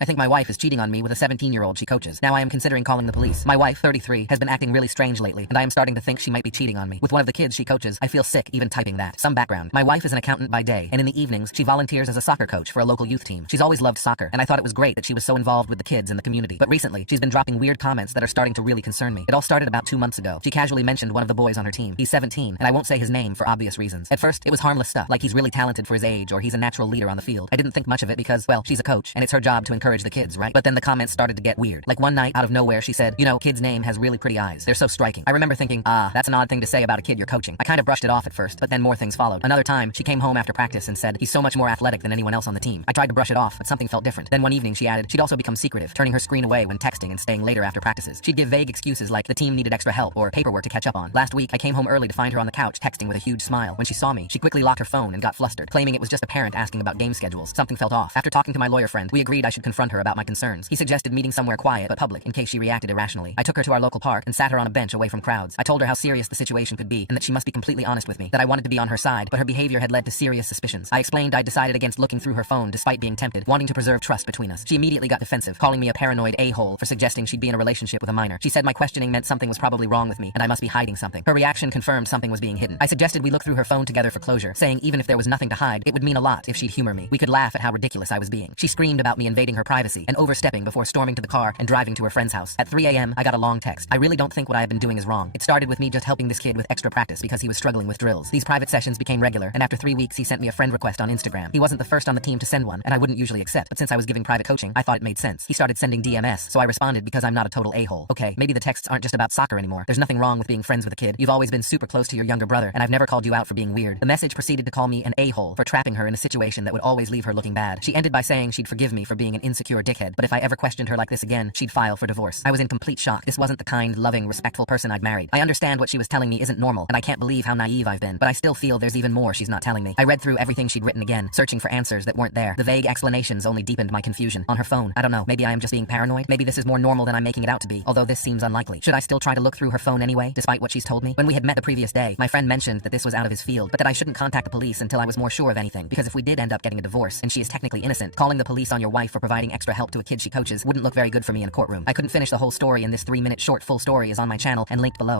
I think my wife is cheating on me with a 17-year-old she coaches. Now I am considering calling the police. My wife, 33, has been acting really strange lately, and I am starting to think she might be cheating on me with one of the kids she coaches. I feel sick even typing that. Some background. My wife is an accountant by day, and in the evenings, she volunteers as a soccer coach for a local youth team. She's always loved soccer, and I thought it was great that she was so involved with the kids in the community. But recently, she's been dropping weird comments that are starting to really concern me. It all started about 2 months ago. She casually mentioned one of the boys on her team. He's 17, and I won't say his name for obvious reasons. At first, it was harmless stuff, like he's really talented for his age or he's a natural leader on the field. I didn't think much of it because, well, she's a coach, and it's her job to encourage the kids, right? But then the comments started to get weird. Like one night, out of nowhere, she said, you know, kid's name has really pretty eyes. They're so striking. I remember thinking, that's an odd thing to say about a kid you're coaching. I kind of brushed it off at first, but then more things followed. Another time, she came home after practice and said, he's so much more athletic than anyone else on the team. I tried to brush it off, but something felt different. Then one evening, she added, she'd also become secretive, turning her screen away when texting and staying later after practices. She'd give vague excuses like the team needed extra help or paperwork to catch up on. Last week, I came home early to find her on the couch texting with a huge smile. When she saw me, she quickly locked her phone and got flustered, claiming it was just a parent asking about game schedules. Something felt off. After talking to my lawyer friend, we agreed I should confront her about my concerns. He suggested meeting somewhere quiet but public in case she reacted irrationally. I took her to our local park and sat her on a bench away from crowds. I told her how serious the situation could be and that she must be completely honest with me, that I wanted to be on her side, but her behavior had led to serious suspicions. I explained I'd decided against looking through her phone despite being tempted, wanting to preserve trust between us. She immediately got defensive, calling me a paranoid a-hole for suggesting she'd be in a relationship with a minor. She said my questioning meant something was probably wrong with me and I must be hiding something. Her reaction confirmed something was being hidden. I suggested we look through her phone together for closure, saying even if there was nothing to hide, it would mean a lot if she'd humor me. We could laugh at how ridiculous I was being. She screamed about me invading her privacy and overstepping before storming to the car and driving to her friend's house. At 3 a.m., I got a long text. I really don't think what I have been doing is wrong. It started with me just helping this kid with extra practice because he was struggling with drills. These private sessions became regular, and after 3 weeks, he sent me a friend request on Instagram. He wasn't the first on the team to send one, and I wouldn't usually accept, but since I was giving private coaching, I thought it made sense. He started sending DMs, so I responded because I'm not a total a-hole. Okay, maybe the texts aren't just about soccer anymore. There's nothing wrong with being friends with a kid. You've always been super close to your younger brother, and I've never called you out for being weird. The message proceeded to call me an a-hole for trapping her in a situation that would always leave her looking bad. She ended by saying she'd forgive me for being an insecure dickhead, but if I ever questioned her like this again, she'd file for divorce. I was in complete shock. This wasn't the kind, loving, respectful person I'd married. I understand what she was telling me isn't normal, and I can't believe how naive I've been, but I still feel there's even more she's not telling me. I read through everything she'd written again, searching for answers that weren't there. The vague explanations only deepened my confusion. On her phone, I don't know, maybe I am just being paranoid? Maybe this is more normal than I'm making it out to be, although this seems unlikely. Should I still try to look through her phone anyway, despite what she's told me? When we had met the previous day, my friend mentioned that this was out of his field, but that I shouldn't contact the police until I was more sure of anything, because if we did end up getting a divorce, and she is technically innocent, calling the police on your wife for providing extra help to a kid she coaches wouldn't look very good for me in a courtroom. I couldn't finish the whole story, and this 3-minute short full story is on my channel and linked below.